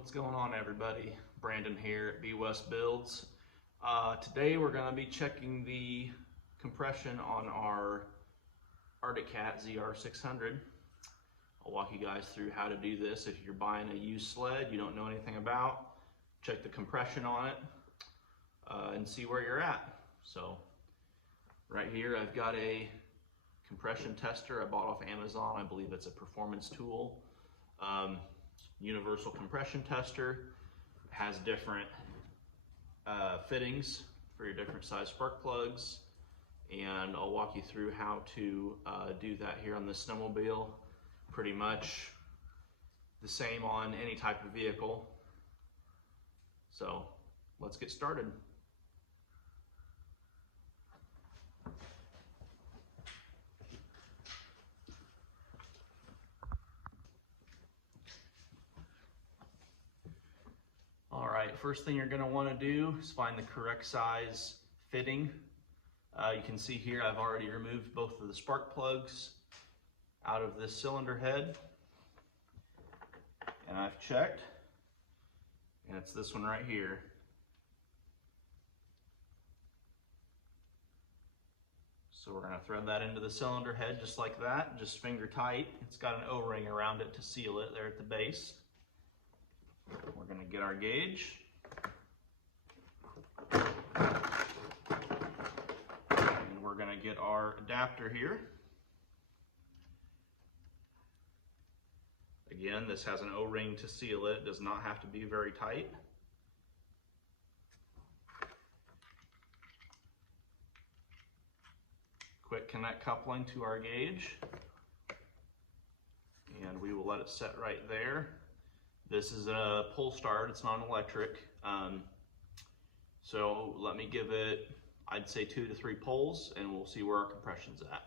What's going on, everybody? Brandon here at B West Builds. Today we're going to be checking the compression on our Arctic Cat ZR600. I'll walk you guys through how to do this. If you're buying a used sled you don't know anything about, check the compression on it and see where you're at. So right here I've got a compression tester I bought off Amazon. I believe it's a performance tool. Universal compression tester. Has different fittings for your different size spark plugs, and I'll walk you through how to do that here on this snowmobile. Pretty much the same on any type of vehicle. So let's get started. All right, first thing you're going to want to do is find the correct size fitting. You can see here I've already removed both of the spark plugs out of this cylinder head, and I've checked, and it's this one right here. So we're going to thread that into the cylinder head just like that, just finger tight. It's got an O-ring around it to seal it there at the base. We're going to get our gauge. And we're going to get our adapter here. Again, this has an O-ring to seal it. It does not have to be very tight. Quick connect coupling to our gauge. And we will let it set right there. This is a pull start, it's not an electric. So let me give it, I'd say 2 to 3 pulls, and we'll see where our compression's at.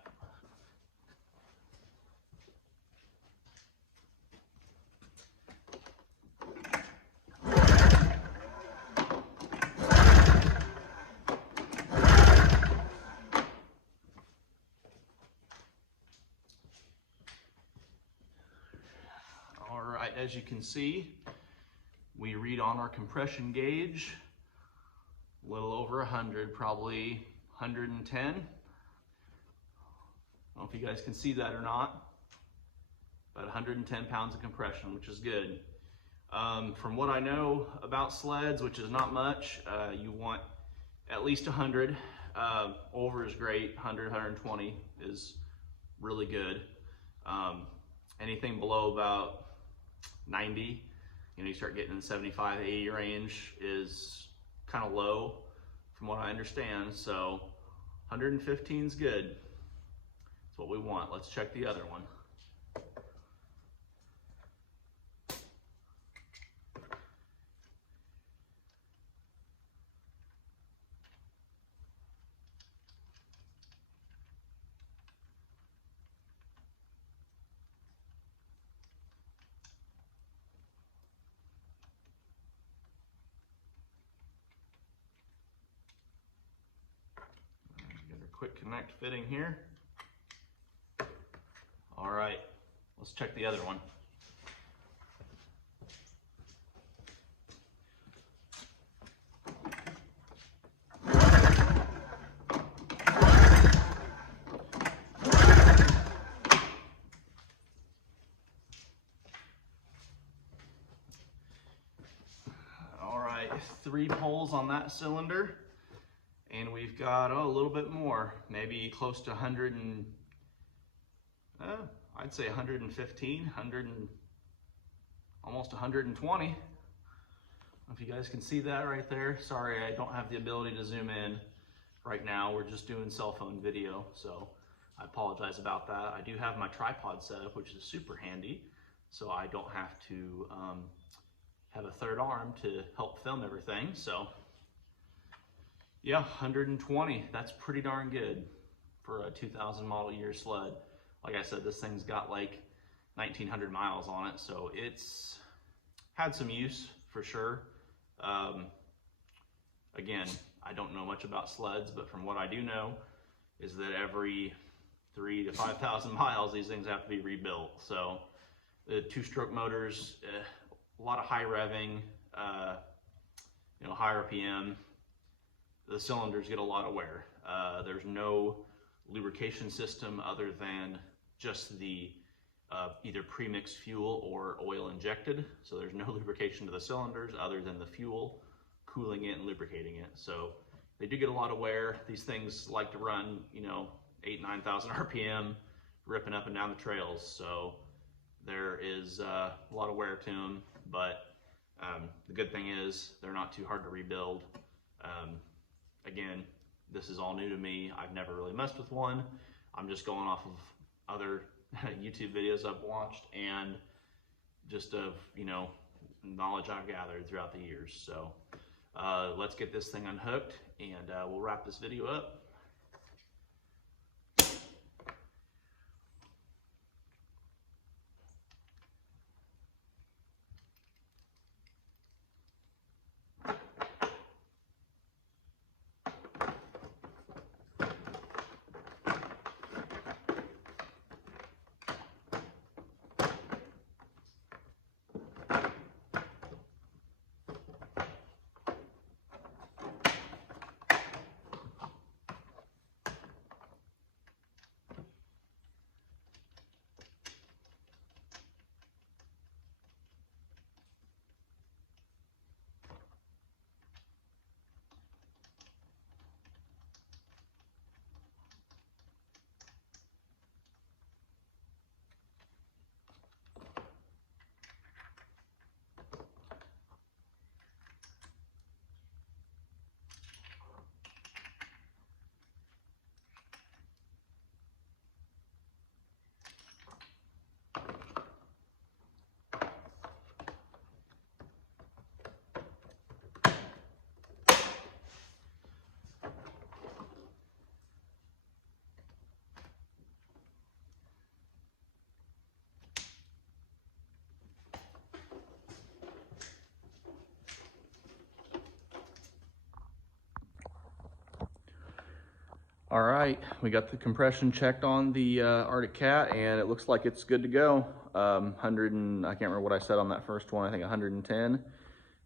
As you can see, we read on our compression gauge a little over 100, probably 110. I don't know if you guys can see that or not, but 110 pounds of compression, which is good. From what I know about sleds, which is not much, you want at least 100. Over is great. 100, 120 is really good. Anything below about 90, you start getting in the 75, 80 range is kind of low from what I understand. So 115 is good. That's what we want. Let's check the other one. Quick connect fitting here. All right, let's check the other one. All right, 3 pulls on that cylinder. And we've got a little bit more, maybe close to 100 and, I'd say 115, almost 120. I don't know if you guys can see that right there. Sorry, I don't have the ability to zoom in right now. We're just doing cell phone video, so I apologize about that. I do have my tripod set up, which is super handy, so I don't have to have a third arm to help film everything. So yeah, 120, that's pretty darn good for a 2000 model year sled. Like I said, this thing's got like 1900 miles on it, so it's had some use for sure. Again, I don't know much about sleds, but from what I do know is that every 3,000 to 5,000 miles, these things have to be rebuilt. So the 2-stroke motors, a lot of high revving, high RPM. The cylinders get a lot of wear. There's no lubrication system other than just the either pre-mixed fuel or oil injected. So there's no lubrication to the cylinders other than the fuel cooling it and lubricating it. So they do get a lot of wear. These things like to run, 8,000, 9,000 RPM, ripping up and down the trails. So there is a lot of wear to them, but the good thing is they're not too hard to rebuild. Again, this is all new to me. I've never really messed with one. I'm just going off of other YouTube videos I've watched and just of, knowledge I've gathered throughout the years. So let's get this thing unhooked and we'll wrap this video up. All right, we got the compression checked on the Arctic Cat and it looks like it's good to go. 100 and I can't remember what I said on that first one, I think 110,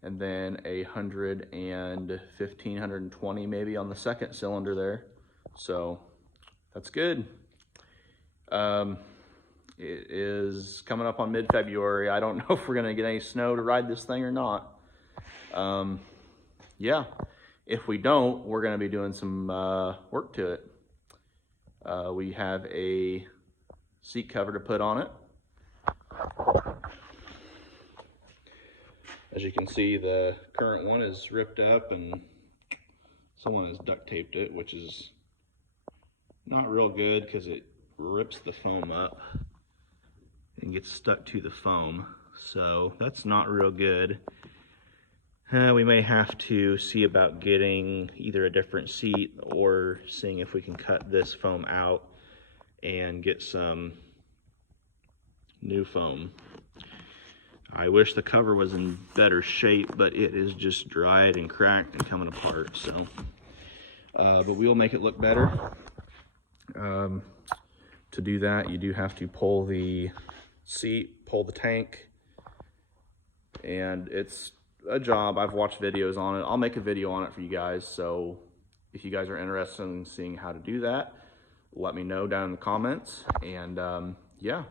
and then 115, 120 maybe on the second cylinder there. So that's good. It is coming up on mid-February. I don't know if we're gonna get any snow to ride this thing or not. Yeah. If we don't, we're going to be doing some work to it. We have a seat cover to put on it. As you can see, the current one is ripped up and someone has duct taped it, which is not real good because it rips the foam up and gets stuck to the foam. So that's not real good. We may have to see about getting either a different seat or seeing if we can cut this foam out and get some new foam. I wish the cover was in better shape, but it is just dried and cracked and coming apart. So, but we'll make it look better. To do that, you do have to pull the seat, pull the tank, and it's a job. I've watched videos on it. I'll make a video on it for you guys. So if you guys are interested in seeing how to do that, let me know down in the comments. And yeah,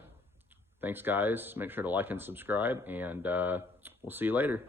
thanks guys. Make sure to like and subscribe, and we'll see you later.